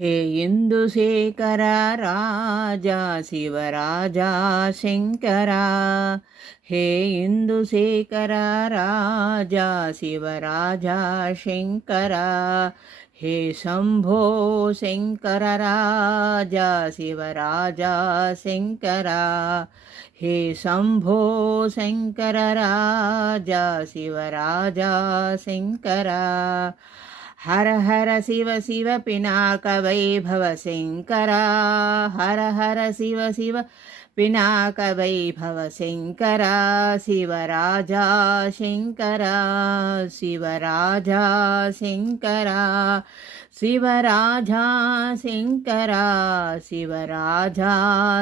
हे इंदुशेखर राजा शिवराजा शंकरा। हे इंदुशेखर राजा शिवराजा शंकरा। हे शंभो शंकर राजा शिवराजा शंकरा। हे शंभो शंकर राजा शिवराजा शंकरा। हर हर शिव शिव पिनाक वैभव शंकरा। हर हर शिव शिव पिनाक वैभव शंकरा। शिवराजा शंकरा। शिवराजा शंकरा। शिवराजा शंकरा। शिवराजा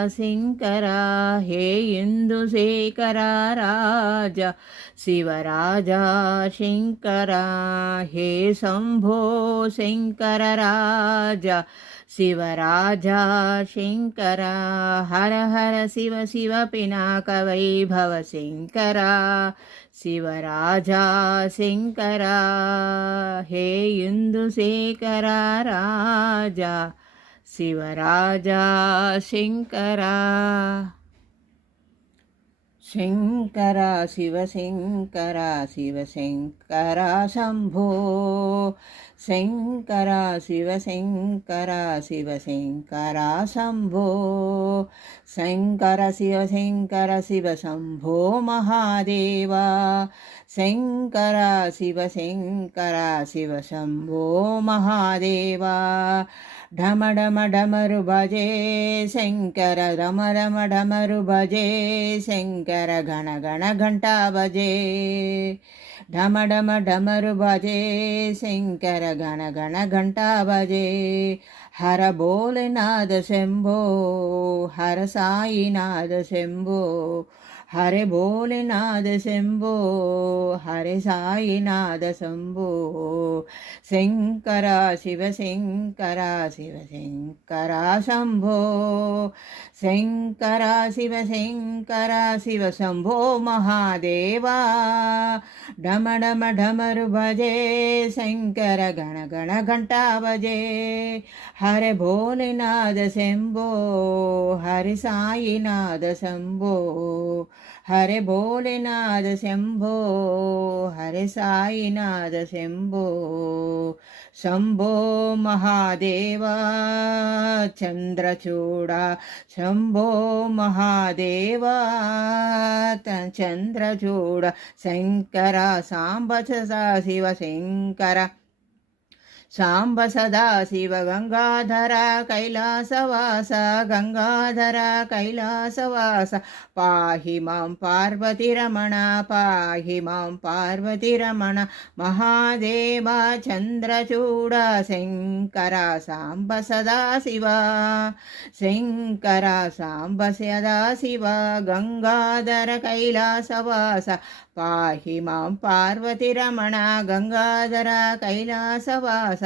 शंकरा। हे इंदुशेखर राजा शिवराजा शंकरा। हे शंभो शंकर राजा शिवराजा शंकरा। हर हर शिव शिव पिनाक वैभव शंकरा। शिवराजा शंकरा। हे इंदुशेखर राजा शिवराजा शंकरा। शंकर शिव शंकर शिव शंकर शंभो। शंकर शिव शंकर शिव शंकर शंभो। शंकर शिव शंकर शिव शंभो महादेवा। शंकर शिव शंकर शिव शंभो महादेवा। ढम ढम डमरु भजे शंकर। रम रम डमरु भजे शंकर। गण गण घंटा बजे। ढम ढम डमरु भजे शंकर। गण गण घंटा बजे। हर भोलेनाथ शंभो। हर साईनाथ शंभो। हरे भोलेनाथ शंभो। हरे साईनाथ शंभो। शंकर शिव शंकर शिव शंकर शंभो। शंकर शिव शंकर शिव शंभो महादेवा। डम डम डमरु भजे शंकर। गण गण घंटा बजे। हरे भोलेनाथ शंभो। हरे साईनाथ शंभो। हरे भोलेनाथ शंभो। हरे साईनाथ शंभो। शंभो महादेवा चंद्रचूड़ा। शंभो महादेवा चंद्रचूड़ा। शंकर सांब सदा शिव शंकर। सांब सदा शिव गंगाधर कैलासवास। गंगाधर कैलासवास। पाहि मां पार्वतीरमण। पाहि मां पार्वतीरमण। महादेव चंद्रचूड़ शंकर सांब सदा शिव। शंकर सांब सदा शिव गंगाधर कैलासवास। पाहि मां पार्वतीरमण। गंगाधर कैलासवास।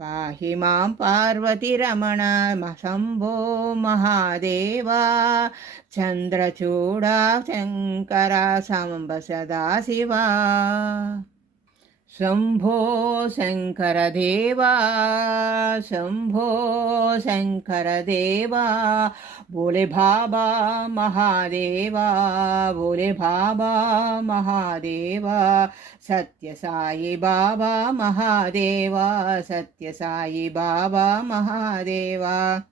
पाहि मां पार्वतीरमण। शंभो महादेवा चंद्रचूड़ा शंकर सांब सदा शिवा। शंभो शंकर देवा। शंभो शंकर देवा। बोले बाबा महादेवा। बोले बाबा महादेवा। सत्य साई बाबा महादेवा। सत्य साई बाबा महादेवा।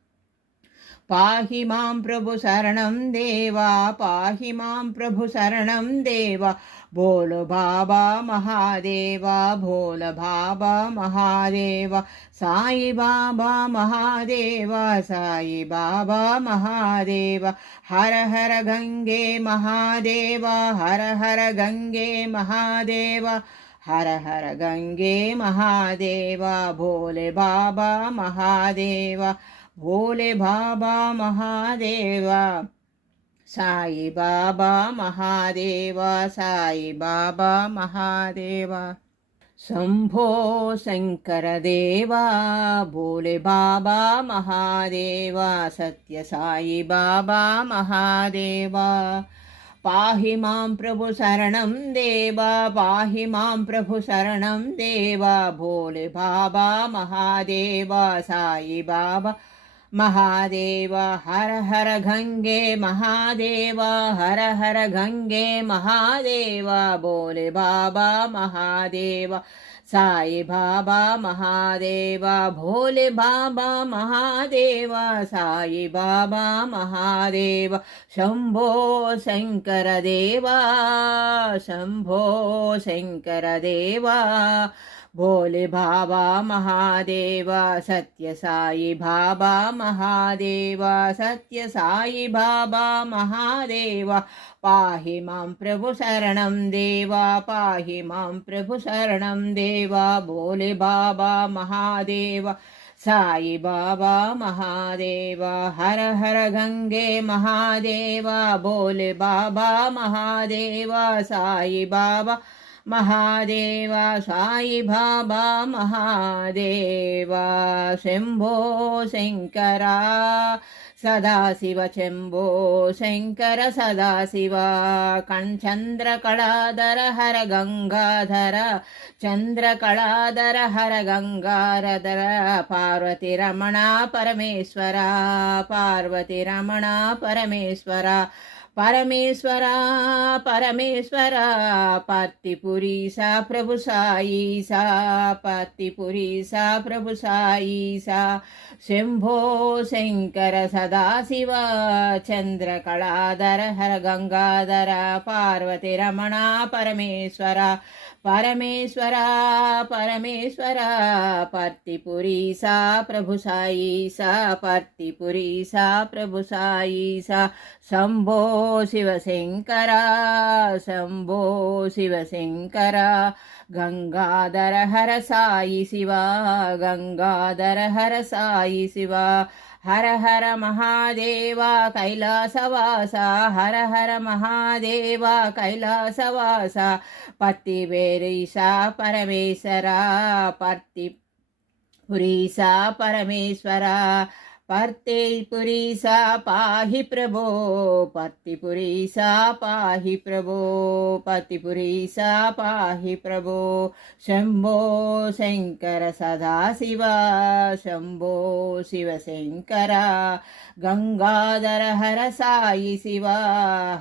पाहि मां प्रभु शरणं देवा। पाहि मां प्रभु शरणं देवा। बोल बाबा महादेवा। बोल बाबा महादेवा। साई बाबा महादेवा। साई बाबा महादेवा। हर हर गंगे महादेवा। हर हर गंगे महादेवा। हर हर गंगे महादेवा। भोले बाबा महादेवा। भोले बाबा महादेवा। साई बाबा महादेवा। साई बाबा महादेवा। शंभो शंकर देवा। भोले बाबा महादेवा। सत्य साई बाबा महादेवा। पाहि मां प्रभु शरणं देव, पाहि मां प्रभु शरणं देव। भोले बाबा महादेव, साई बाबा महादेव, हर हर गंगे महादेव, हर हर गंगे महादेव। भोले बाबा महादेव, साई बाबा महादेव, भोले बाबा महादेव, साई बाबा महादेव। शंभो शंकर देवा, शंभो शंकर देवा। भोले बाबा महादेव, सत्य साई बाबा महादेव, सत्य साई बाबा महादेव। पाहि मां प्रभु शरणं देवा, पाहि मां प्रभु शरणं देवा। भोले बाबा महादेव, साई बाबा महादेव, हर हर गंगे महादेव। भोले बाबा महादेव, साई बाबा महादेव, साई बाबा महादेव। शंभो शंकरा सदाशिव, शंभो शंकर सदाशिव। चंद्रकलाधर हर गंगाधर, चंद्रकलाधर हर गंगाधर। पार्वती रमण परमेश्वर, पार्वती रमण परमेश्वर। परमेश्वरा परमेश्वरा, पत्तिपुरी सा प्रभु साई सा, पत्तिपुरी सा प्रभु साई सा। शंभो शंकर सदाशिव, चंद्रकलाधर हर गंगाधर। पार्वती रमण परमेश्वर, परमेश्वरा परमेश्वरा। पत्तिपुरी सा प्रभु साई सा, पत्तिपुरी सा प्रभु साई सा। शंभो शिवशंकरा, शंभो शिवशंकरा। गंगाधर हर साई शिवा, गंगाधर हर साई शिवा। हर हर महादेवा कैलासवासा, हर हर महादेवा कैलासवासा। पत्तिवेरीसा परमेश्वरा, पत्तिपुरीसा परमेश्वरा। पत्तिपुरीसा पाहि प्रभो, पत्तिपुरीसा पाहि प्रभो, पत्तिपुरीसा पाहि प्रभो। शंभो शंकर सदाशिव, शंभो शिवशंकर। गंगाधर हर साई शिवा,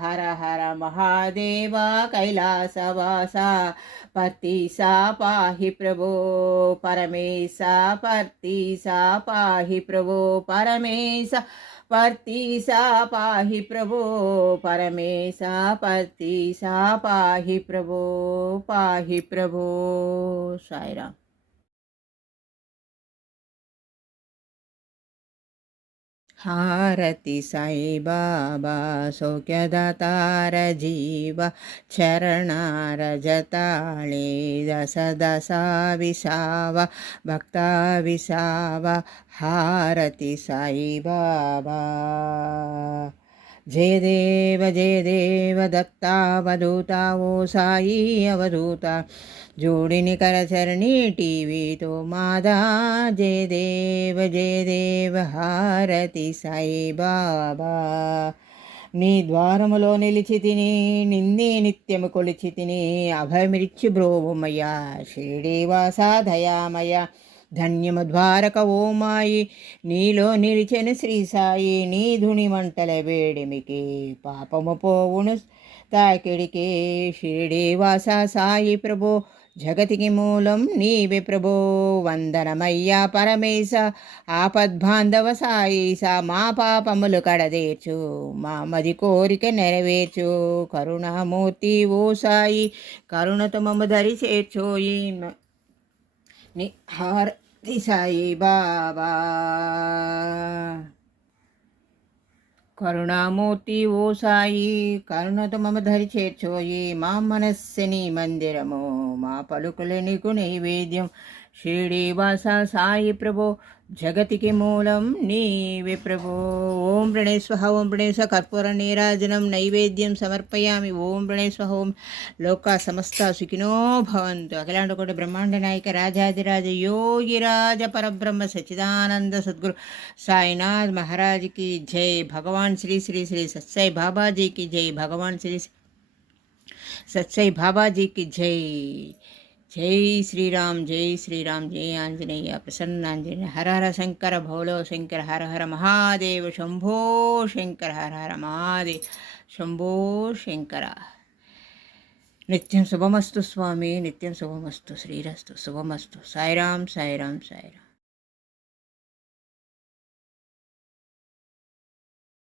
हर हर महादेव कैलासवासा। पतिसा पाहि प्रभो, परमेशा पतिसा पाहि प्रभो, परमेश पतिसा पाहि प्रभो, परमेशा पतिसा पाहि प्रभो, पाहि प्रभो। साई राम। हारति साई बाबा, सौख्यदातार जीव। शरणार जताळे, दस दसा विसावा, भक्ता विसावा। हारति साई बाबा। जय देव दत्तावधूता, ओ साई अवधूता। जोड़िनी करचरणी टीवी तो मादा। जय देव हारति साई बाबा। నీ ద్వారములో నిలిచి తిని, నిన్నే నిత్యము కొలిచి తిని। అభయమిచ్చి బ్రోవుమయ్యా, షిరిడీవాస దయామయ। ధన్యము ద్వారక ఓ మాయి, నీలో నిలిచెను శ్రీ సాయి। నీ ధుని మంటల వేడిమికి, పాపము పోవును తాకిడికి। షిరిడీవాస సాయి ప్రభో, జగతికి మూలం నీవే ప్రభో। వందనమయ్యా పరమేశ, ఆపద్బాంధవ సాయిస। మా పాపములు కడదేర్చు, మా మది కోరిక నెరవేర్చు। కరుణామూర్తి ఓ సాయి, కరుణతో మమ్మ ధరి చేర్చోయి। హారతి సాయి బాబా। కరుణామూర్తి ఓ సాయి, కరుణతో మమ ధరి చేర్చోయి। మా మనస్సుని మందిరము, మా పలుకుల నీకు నైవేద్యం। షిరిడీవాస సాయి ప్రభో జగతికి మూలం నీవే ప్రభో. ఓం ప్రణేస్వహ ఓం ప్రణేస్వ కర్పూర నీరాజనం నైవేద్యం సమర్పయామి. ఓం ప్రణేస్వహ ఓం. లోకా సమస్త సుఖినో భవంతు. అఖిలాండ కోటి బ్రహ్మాండ నాయక రాజాదిరాజ యోగిరాజ పరబ్రహ్మ సచ్చిదానంద సద్గురు సాయినాథ్ మహారాజ్ की जय. भगवान श्री श्री श्री सत्साई बाबा जी की जय. भगवान श्री सत्साई बाबा जी की जय. जय श्री राम जय आंजनेय प्रसन्न आंजनेय. हर हर शंकर भोलो शंकर हर हर महादेव शंभो शंकर हर हर महादेव शंभो शंकर. नित्यं शुभमस्तु स्वामी, नित्यं शुभमस्तु, श्रीरस्तु, शुभमस्तु. साई राम साई राम साई राम.